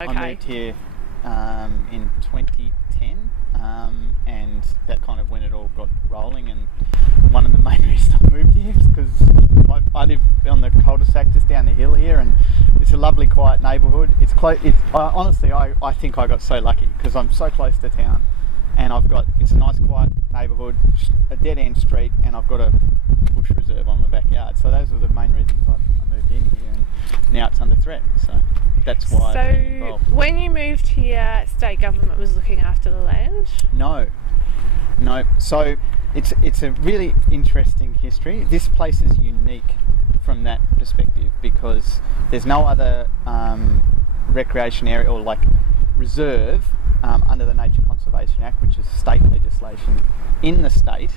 Okay. I moved here in 2010, and that kind of when it all got rolling. And one of the main reasons I moved here is because I live on the cul-de-sac just down the hill here, and it's a lovely, quiet neighbourhood. It's close. Honestly, I think I got so lucky because I'm so close to town, and it's a nice, quiet neighbourhood, a dead-end street, and I've got a bush reserve on my backyard. So those were the main reasons I moved in here, and now it's under threat. So that's why I've been involved. So when you moved here, state government was looking after the land? No. So it's a really interesting history. This place is unique from that perspective because there's no other recreation area or like reserve under the Nature Conservation Act, which is state legislation in the state,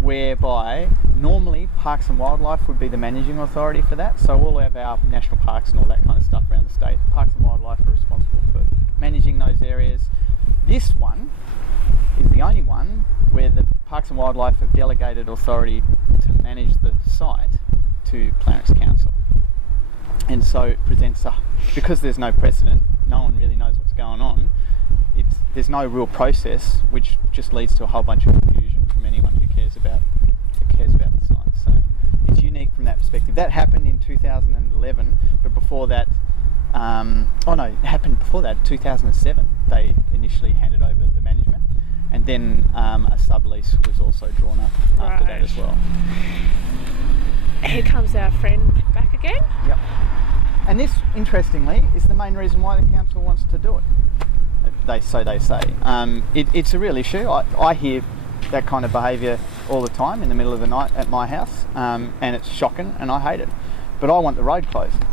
whereby normally Parks and Wildlife would be the managing authority for that. So all of our national parks and all that kind of stuff around the state, Parks and Wildlife are responsible for managing those areas. This one is the only one where the Parks and Wildlife have delegated authority to manage the site to Clarence Council. And so it presents because there's no precedent, no one really knows what's going on. There's no real process, which just leads to a whole bunch of confusion from anyone who cares about the site. So it's unique from that perspective. That happened in 2011, but before that, it happened before that, 2007. They initially handed over the management, and then a sublease was also drawn up after that as well. Here comes our friend back again. Yep. And this, interestingly, is the main reason why the council wants to do it. They say. It's a real issue. I hear that kind of behaviour all the time in the middle of the night at my house, and it's shocking, and I hate it. But I want the road closed.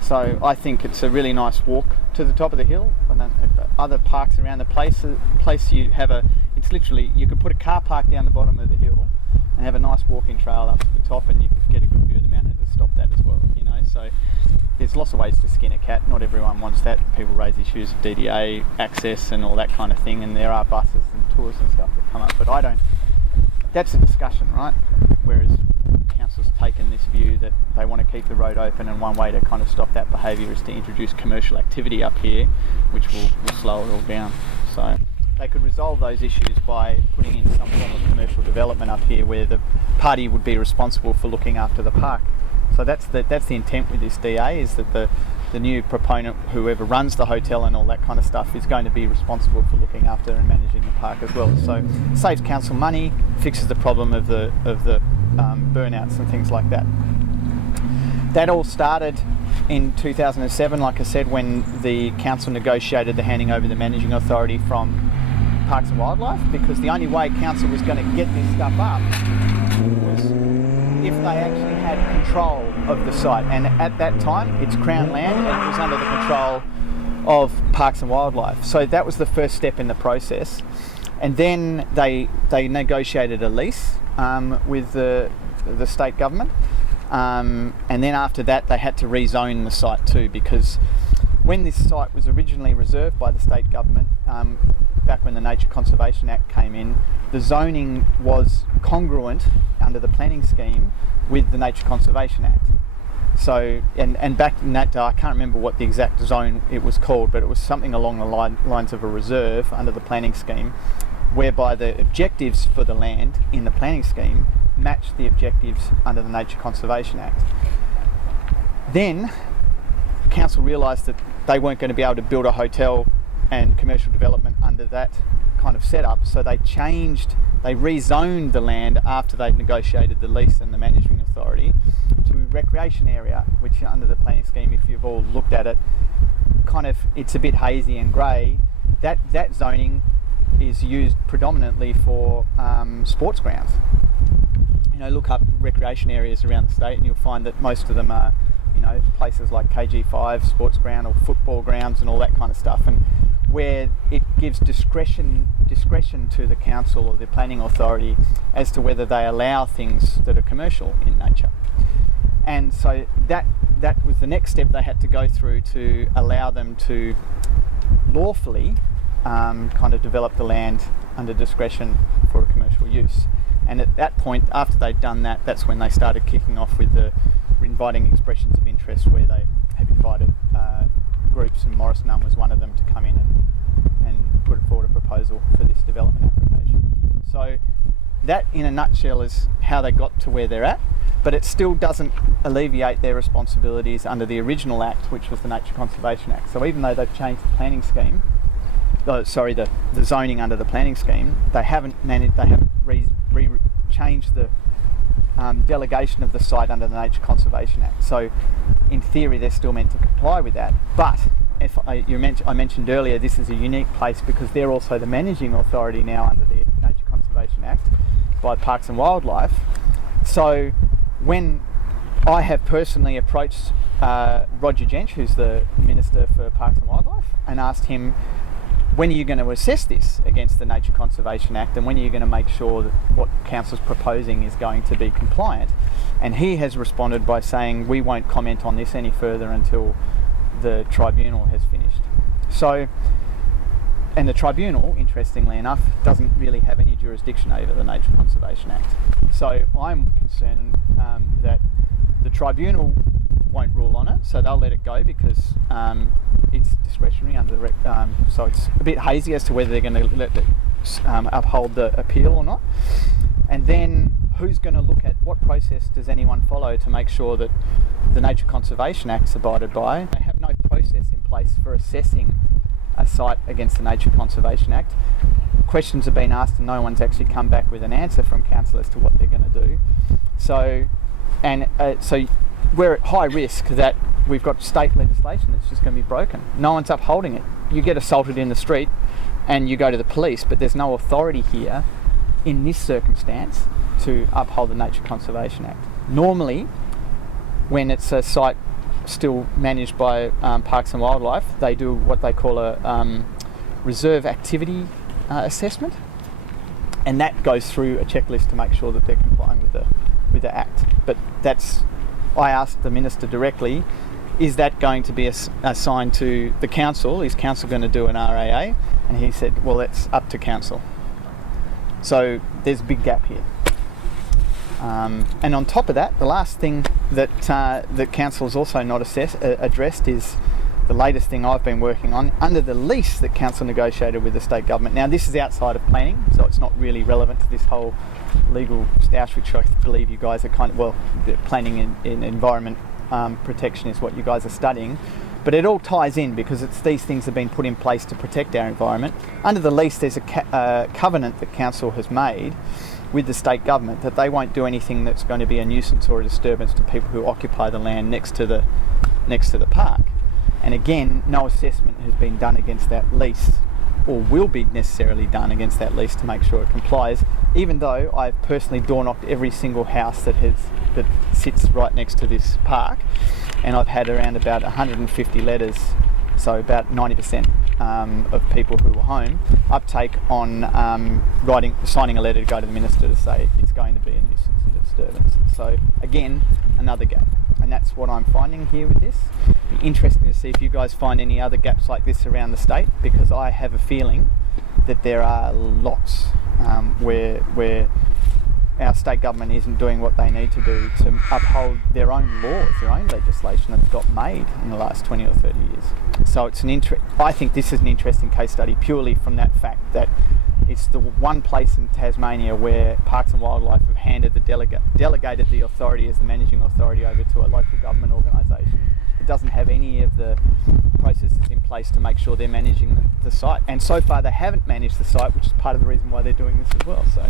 So I think it's a really nice walk to the top of the hill, and then other parks around the place you have it's literally, you could put a car park down the bottom of the hill and have a nice walking trail up to the top, and you could get a good view of the mountain to stop that as well, So there's lots of ways to skin a cat. Not everyone wants that. People raise issues of DDA access and all that kind of thing, and there are buses and tours and stuff that come up, but I don't. That's a discussion, right? Whereas council's taken this view that they want to keep the road open, and one way to kind of stop that behaviour is to introduce commercial activity up here, which will slow it all down. So they could resolve those issues by putting in some form of commercial development up here where the party would be responsible for looking after the park. So that's the intent with this DA, is that the new proponent, whoever runs the hotel and all that kind of stuff, is going to be responsible for looking after and managing the park as well. So it saves council money, fixes the problem of the burnouts and things like that. That all started in 2007, like I said, when the council negotiated the handing over the managing authority from Parks and Wildlife, because the only way council was going to get this stuff up was if they actually had control of the site. And at that time, it's Crown land and it was under the control of Parks and Wildlife. So that was the first step in the process. And then they negotiated a lease with the state government. And then after that, they had to rezone the site too, because when this site was originally reserved by the state government, back when the Nature Conservation Act came in, the zoning was congruent under the planning scheme with the Nature Conservation Act. So, and back in that day, I can't remember what the exact zone it was called, but it was something along the lines of a reserve under the planning scheme, whereby the objectives for the land in the planning scheme matched the objectives under the Nature Conservation Act. Then council realised that they weren't going to be able to build a hotel and commercial development under that kind of setup, so they rezoned the land after they'd negotiated the lease and the managing authority to recreation area, which under the planning scheme, if you've all looked at it, it's a bit hazy and grey. That zoning is used predominantly for sports grounds. Look up recreation areas around the state and you'll find that most of them are places like KG5 sports ground or football grounds and all that kind of stuff, and where it gives discretion to the council or the planning authority as to whether they allow things that are commercial in nature. And so that was the next step they had to go through to allow them to lawfully kind of develop the land under discretion for a commercial use. And at that point, after they'd done that, that's when they started kicking off with inviting expressions of interest, where they have invited groups, and Morris Nunn was one of them, to come in and put forward a proposal for this development application. So that, in a nutshell, is how they got to where they're at, but it still doesn't alleviate their responsibilities under the original Act, which was the Nature Conservation Act. So even though they've changed the planning scheme, the zoning under the planning scheme, they haven't changed the delegation of the site under the Nature Conservation Act. So in theory they're still meant to comply with that, but I mentioned earlier, this is a unique place because they're also the managing authority now under the Nature Conservation Act by Parks and Wildlife. So when I have personally approached Roger Jench, who's the Minister for Parks and Wildlife, and asked him, when are you going to assess this against the Nature Conservation Act, and when are you going to make sure that what Council's proposing is going to be compliant? And he has responded by saying, we won't comment on this any further until the tribunal has finished. So, and the tribunal, interestingly enough, doesn't really have any jurisdiction over the Nature Conservation Act. So I'm concerned that the tribunal won't rule on it, so they'll let it go because it's discretionary under the so it's a bit hazy as to whether they're going to let it uphold the appeal or not. And then who's going to look at what process does anyone follow to make sure that the Nature Conservation Act's abided by? They have no process in place for assessing a site against the Nature Conservation Act. Questions have been asked and no one's actually come back with an answer from council as to what they're going to do. So we're at high risk that we've got state legislation that's just going to be broken. No one's upholding it. You get assaulted in the street and you go to the police, but there's no authority here in this circumstance to uphold the Nature Conservation Act. Normally, when it's a site still managed by Parks and Wildlife, they do what they call a reserve activity assessment, and that goes through a checklist to make sure that they're complying with the Act. But I asked the Minister directly, is that going to be assigned to the council? Is council going to do an RAA? And he said, well, it's up to council. So there's a big gap here. And on top of that, the last thing that council has also not addressed is the latest thing I've been working on under the lease that council negotiated with the state government. Now, this is outside of planning, so it's not really relevant to this whole legal stoush, which I believe you guys are planning in environment protection is what you guys are studying. But it all ties in because these things have been put in place to protect our environment. Under the lease, there's a covenant that council has made with the state government that they won't do anything that's going to be a nuisance or a disturbance to people who occupy the land next to the park. And again, no assessment has been done against that lease, or will be necessarily done against that lease to make sure it complies, even though I've personally door-knocked every single house that sits right next to this park, and I've had around about 150 letters, so about 90% of people who were home, uptake on signing a letter to go to the Minister to say it's going to be a nuisance and disturbance. So again, another gap. And that's what I'm finding here with this. It'd be interesting to see if you guys find any other gaps like this around the state, because I have a feeling that there are lots where our state government isn't doing what they need to do to uphold their own laws, their own legislation that's got made in the last 20 or 30 years. So I think this is an interesting case study purely from that fact that it's the one place in Tasmania where Parks and Wildlife have delegated the authority as the managing authority over to a local government organisation. It doesn't have any of the processes in place to make sure they're managing the site. And so far they haven't managed the site, which is part of the reason why they're doing this as well. So,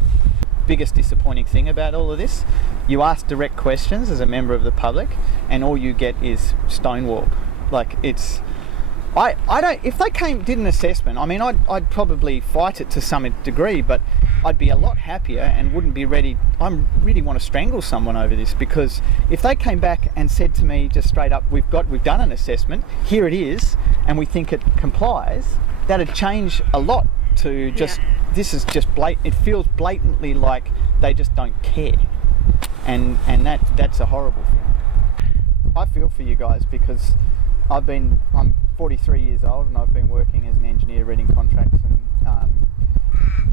biggest disappointing thing about all of this, you ask direct questions as a member of the public and all you get is stonewalled. Like, it's... I don't... If they did an assessment, I mean, I'd probably fight it to some degree, but I'd be a lot happier and wouldn't be ready... I really want to strangle someone over this, because if they came back and said to me just straight up, we've done an assessment, here it is, and we think it complies, that'd change a lot to just... Yeah. This is just blatant. It feels blatantly like they just don't care, and that's a horrible thing. I feel for you guys because I'm 43 years old and I've been working as an engineer reading contracts and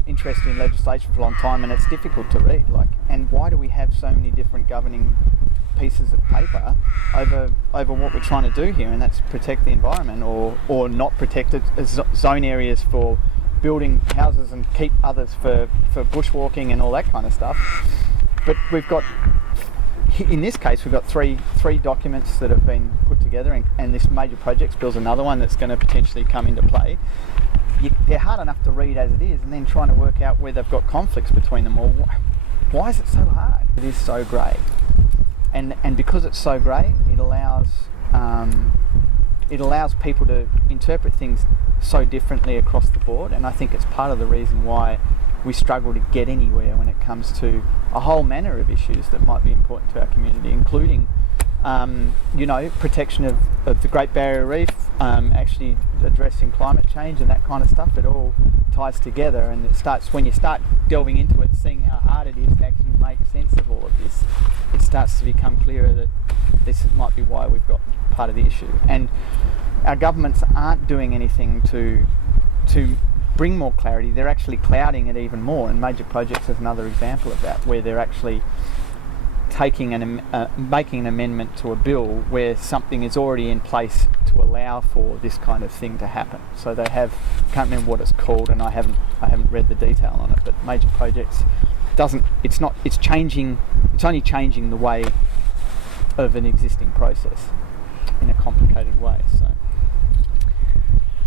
interested in legislation for a long time, and it's difficult to read. And why do we have so many different governing pieces of paper over what we're trying to do here, and that's protect the environment or not protect it as zone areas for building houses and keep others for bushwalking and all that kind of stuff. But we've got, in this case, we've got three documents that have been put together, and this major projects bill's another one that's going to potentially come into play. They're hard enough to read as it is, and then trying to work out where they've got conflicts between them all. Why is it so hard? It is so grey, and because it's so grey, it allows people to interpret things so differently across the board, and I think it's part of the reason why we struggle to get anywhere when it comes to a whole manner of issues that might be important to our community, including protection of the Great Barrier Reef, actually addressing climate change and that kind of stuff. It all ties together, and it starts when you start delving into it, seeing how hard it is to actually make sense of all of this. It starts to become clearer that this might be why we've got part of the issue, and our governments aren't doing anything to bring more clarity. They're actually clouding it even more, and major projects is another example of that, where they're actually taking making an amendment to a bill where something is already in place to allow for this kind of thing to happen. So they have, can't remember what it's called, and I haven't read the detail on it, but major projects it's only changing the way of an existing process in a complicated way.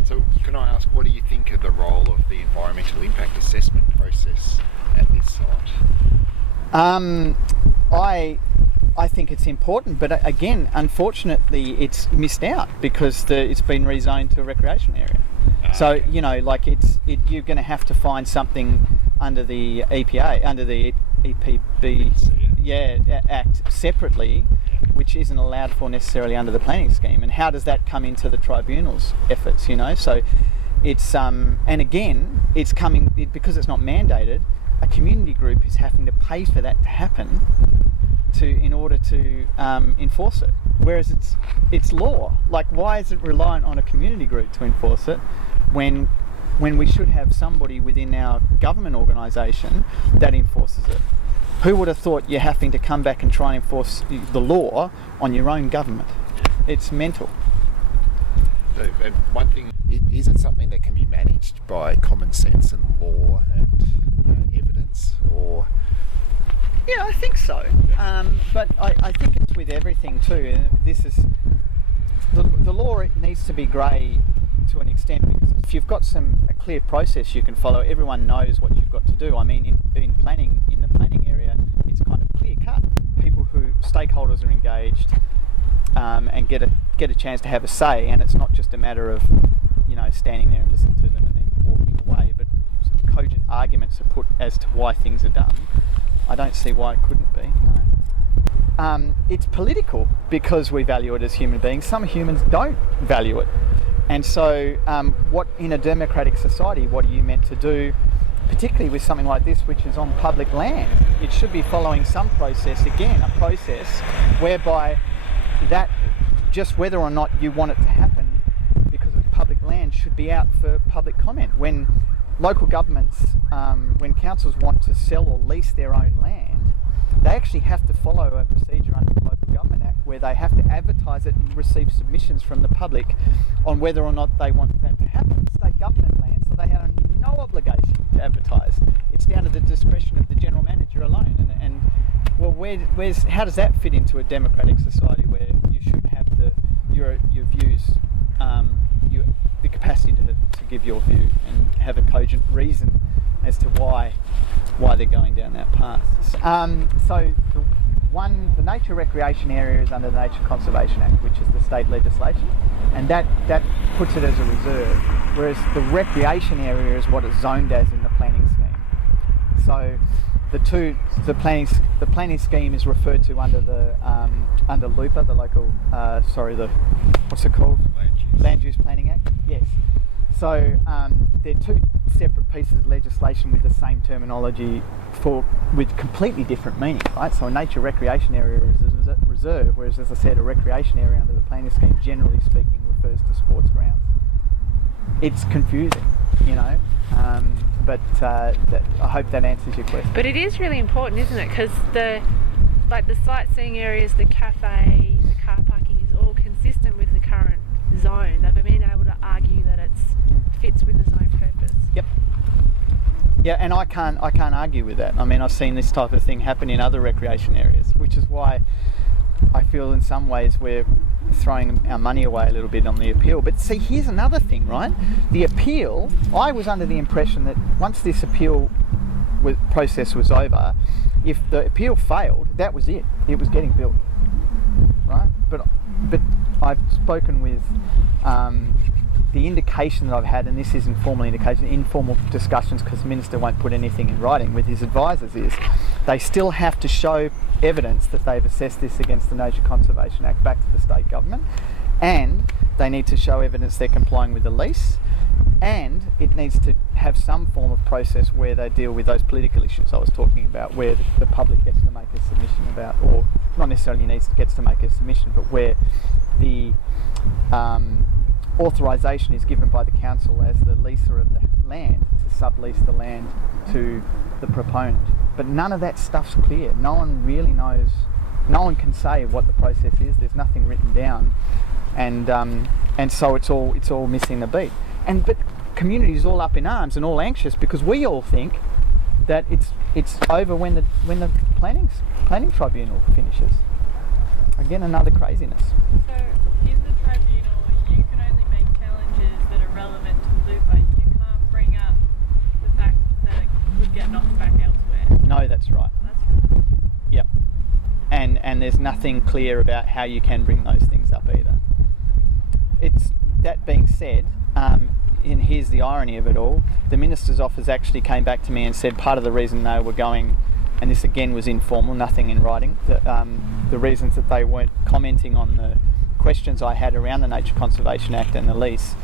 So can I ask, what do you think of the role of the environmental impact assessment process at this site? I think it's important, but again, unfortunately, it's missed out because it's been rezoned to a recreation area. So you're going to have to find something under the EPA, under the EPB Act separately, which isn't allowed for necessarily under the planning scheme. And how does that come into the tribunal's efforts? So it's and again, it's coming because it's not mandated. A community group is having to pay for that to happen in order to enforce it, whereas it's law. Like, why is it reliant on a community group to enforce it when we should have somebody within our government organisation that enforces it? Who would have thought you're having to come back and try and enforce the law on your own government? It's mental. And one thing, isn't something that can be managed by common sense and law and evidence, or? Yeah, I think so. But I think it's with everything too. This is the law. It needs to be grey to an extent, because if you've got a clear process you can follow, everyone knows what you've got to do. I mean, in planning, in the planning area, it's kind of clear cut. Stakeholders are engaged and get a chance to have a say, and it's not just a matter of standing there and listening to them and then walking away, but cogent arguments are put as to why things are done. I don't see why it couldn't be. No. It's political because we value it as human beings. Some humans don't value it. And so what in a democratic society, what are you meant to do, particularly with something like this, which is on public land? It should be following some process, again, a process whereby that just whether or not you want it to happen because it's public land should be out for public comment. When local governments, when councils want to sell or lease their own land, they actually have to follow a procedure under the Local Government Act where they have to advertise it and receive submissions from the public on whether or not they want that to happen. State government land, so they have no obligation to advertise. It's down to the discretion of the general manager alone. And how does that fit into a democratic society where you should have your views, the capacity to give your view and have a cogent reason as to why they're going down that path. So the nature recreation area is under the Nature Conservation Act, which is the state legislation, and that puts it as a reserve, whereas the recreation area is what it's zoned as in the planning scheme. So the planning scheme is referred to under the under LUPA, the local what's it called? Land Use Planning Act. Yes. So they're two separate pieces of legislation with the same terminology with completely different meaning, right? So a nature recreation area is a reserve, whereas, as I said, a recreation area under the planning scheme, generally speaking, refers to sports grounds. It's confusing, but I hope that answers your question. But it is really important, isn't it? Because like the sightseeing areas, the cafe, the car parking is all consistent with the current zone. They've been able to argue that it fits with the zone purpose. Yep. Yeah, and I can't argue with that. I mean, I've seen this type of thing happen in other recreation areas, which is why I feel in some ways we're throwing our money away a little bit on the appeal. But see, here's another thing, right? The appeal, I was under the impression that once this appeal process was over, if the appeal failed, that was it. It was getting built, right? But I've spoken with the indication that I've had, and this is informal indication, informal discussions, because the minister won't put anything in writing with his advisors, is they still have to show evidence that they've assessed this against the Nature Conservation Act back to the state government, and they need to show evidence they're complying with the lease, and it needs to have some form of process where they deal with those political issues I was talking about, where the public gets to make a submission about, or not necessarily gets to make a submission, but where the authorisation is given by the council as the leaser of the land to sublease the land to the proponent. But none of that stuff's clear. No one really knows. No one can say what the process is. There's nothing written down, and so it's all missing the beat. But community's all up in arms and all anxious because we all think that it's over when the planning tribunal finishes. Again, another craziness. So, in the tribunal, you can only make challenges that are relevant to Lupa. You can't bring up the fact that it would get knocked back elsewhere. No, that's right. That's right. Yep. And there's nothing clear about how you can bring those things up either. It's that being said, and here's the irony of it all, the Minister's office actually came back to me and said part of the reason they were going, and this again was informal, nothing in writing, the reasons that they weren't commenting on the questions I had around the Nature Conservation Act and the lease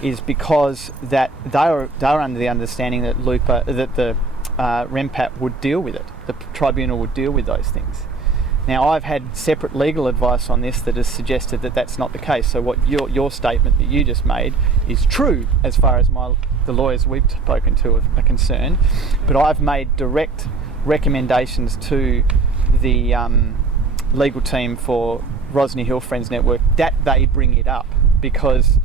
is because that they were under the understanding that the REMPAT would deal with it, the tribunal would deal with those things. Now, I've had separate legal advice on this that has suggested that that's not the case. So what your statement that you just made is true as far as the lawyers we've spoken to are concerned. But I've made direct recommendations to the legal team for Rosny Hill Friends Network that they bring it up, because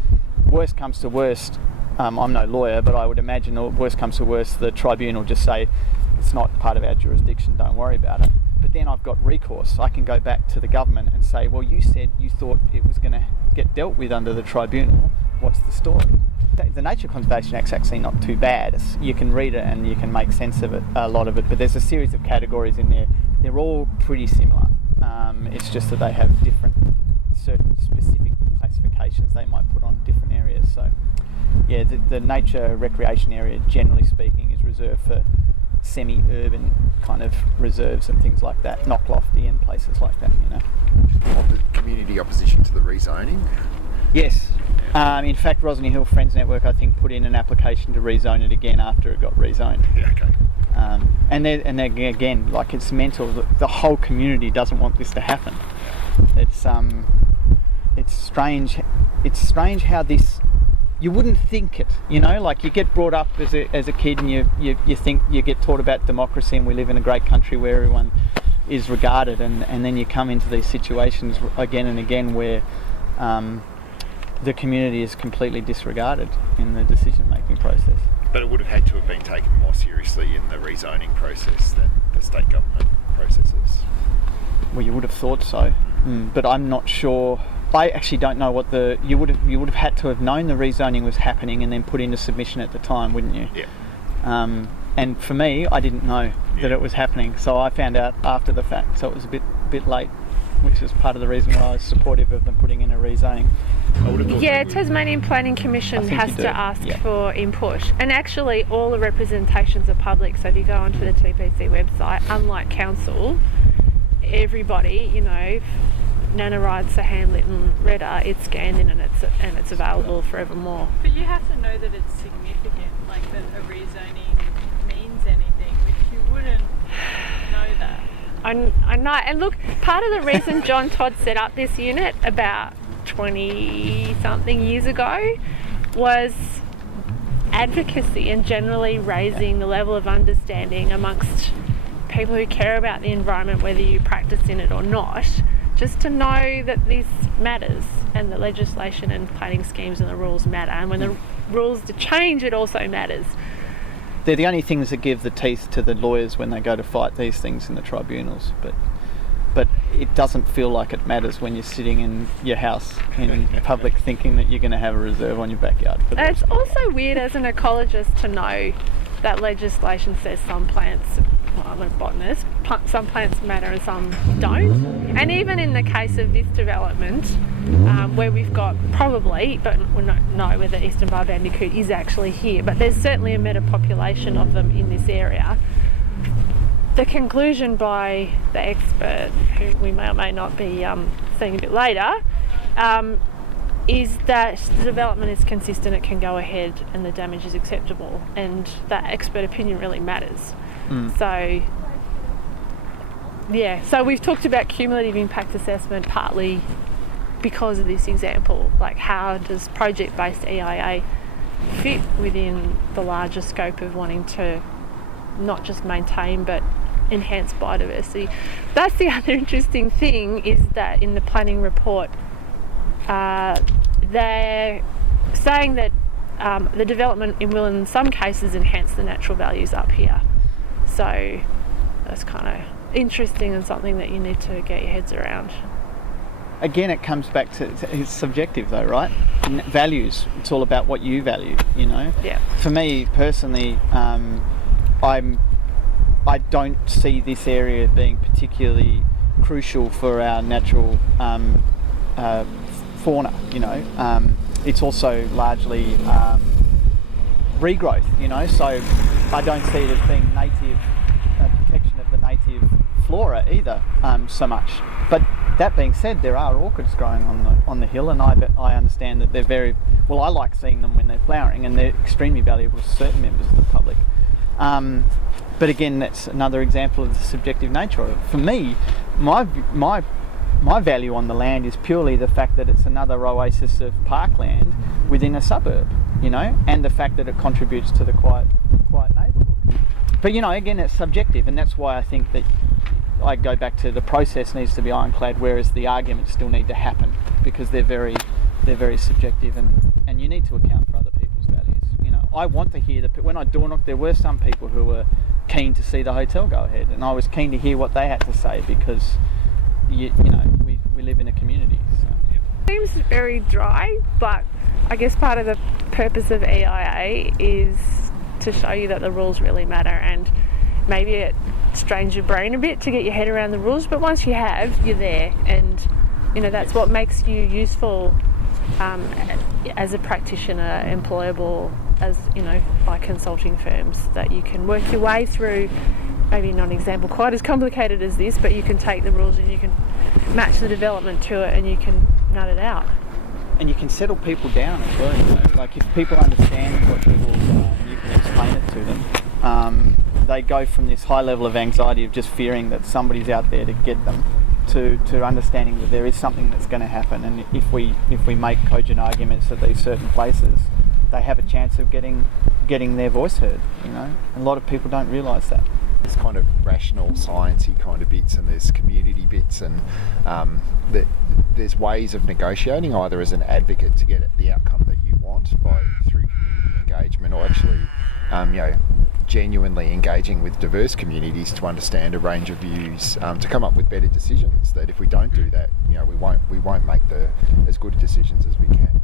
worst comes to worst, I'm no lawyer, but I would imagine worst comes to worst, the tribunal just say it's not part of our jurisdiction, don't worry about it. But then I've got recourse. I can go back to the government and say, well, you said you thought it was going to get dealt with under the tribunal. What's the story? The Nature Conservation Act's actually not too bad. You can read it and you can make sense of it, a lot of it, but there's a series of categories in there. They're all pretty similar. It's just that they have certain specific classifications they might put on different areas. So, yeah, the nature recreation area, generally speaking, is reserved for semi-urban kind of reserves and things like that, Knocklofty and places like that, you know. Community opposition to the rezoning? Yes. In fact, Rosny Hill Friends Network, I think, put in an application to rezone it again after it got rezoned. Yeah, okay. And they're again, like, it's mental. The whole community doesn't want this to happen. It's strange. It's strange how this. You wouldn't think it, you know, like you get brought up as a kid and you think, you get taught about democracy and we live in a great country where everyone is regarded, and then you come into these situations again and again where the community is completely disregarded in the decision-making process. But it would have had to have been taken more seriously in the rezoning process than the state government processes. Well, you would have thought so, but I'm not sure. I actually don't know what you would have had to have known the rezoning was happening and then put in a submission at the time, wouldn't you? Yeah. And for me, I didn't know that it was happening, so I found out after the fact. So it was a bit late, which is part of the reason why I was supportive of them putting in a rezoning. Yeah, Tasmanian Planning Commission has to ask for input, and actually all the representations are public. So if you go onto the TPC website, unlike council, everybody, you know, Nana Rides, Sir Hamlet and Redder, it's scanned in and it's available forevermore. But you have to know that it's significant, like that a rezoning means anything, which you wouldn't know that. I know, and look, part of the reason John Todd set up this unit about 20-something years ago was advocacy and generally raising the level of understanding amongst people who care about the environment, whether you practice in it or not, just to know that this matters and the legislation and planning schemes and the rules matter, and when the rules change, it also matters. They're the only things that give the teeth to the lawyers when they go to fight these things in the tribunals, but it doesn't feel like it matters when you're sitting in your house in public thinking that you're going to have a reserve on your backyard. It's also weird as an ecologist to know that legislation says some plants, well, I'm a botanist, some plants matter and some don't. And even in the case of this development, where we've got probably, but we don't know whether eastern bar bandicoot is actually here, but there's certainly a meta-population of them in this area. The conclusion by the expert, who we may or may not be seeing a bit later, is that the development is consistent, it can go ahead and the damage is acceptable, and that expert opinion really matters. So we've talked about cumulative impact assessment partly because of this example, like how does project-based EIA fit within the larger scope of wanting to not just maintain but enhance biodiversity. That's the other interesting thing, is that in the planning report they're saying that the development will in some cases enhance the natural values up here. So that's kind of interesting and something that you need to get your heads around. Again, it comes back to it's subjective though, right? Values, it's all about what you value, you know? Yeah. For me personally, I don't see this area being particularly crucial for our natural fauna, you know. It's also largely regrowth, you know, so I don't see it as being native, protection of the native flora either so much. But that being said, there are orchids growing on the hill, and I understand that they're very, well, I like seeing them when they're flowering, and they're extremely valuable to certain members of the public. But again, that's another example of the subjective nature of it. For me, my value on the land is purely the fact that it's another oasis of parkland within a suburb, you know, and the fact that it contributes to the quiet neighbourhood. But you know, again, it's subjective, and that's why I think that I go back to the process needs to be ironclad, whereas the arguments still need to happen because they're very subjective, and you need to account for other people's values. You know, I want to hear when I door knocked, there were some people who were keen to see the hotel go ahead, and I was keen to hear what they had to say because you know we live in a community. So. Seems very dry, but I guess part of the purpose of EIA is to show you that the rules really matter, and maybe it strains your brain a bit to get your head around the rules, but once you have, you're there, and you know that's what makes you useful as a practitioner, employable as, you know, by consulting firms, that you can work your way through, maybe not an example quite as complicated as this, but you can take the rules and you can match the development to it and you can nut it out. And you can settle people down as well, you know? Like if people understand what the rules are, you can explain it to them. They go from this high level of anxiety of just fearing that somebody's out there to get them to understanding that there is something that's going to happen, and if we make cogent arguments at these certain places, they have a chance of getting their voice heard, you know. And a lot of people don't realise that. There's kind of rational, sciencey kind of bits, and there's community bits, and there's ways of negotiating either as an advocate to get the outcome that you want through community engagement, or actually, genuinely engaging with diverse communities to understand a range of views, to come up with better decisions. That if we don't do that, we won't make as good decisions as we can.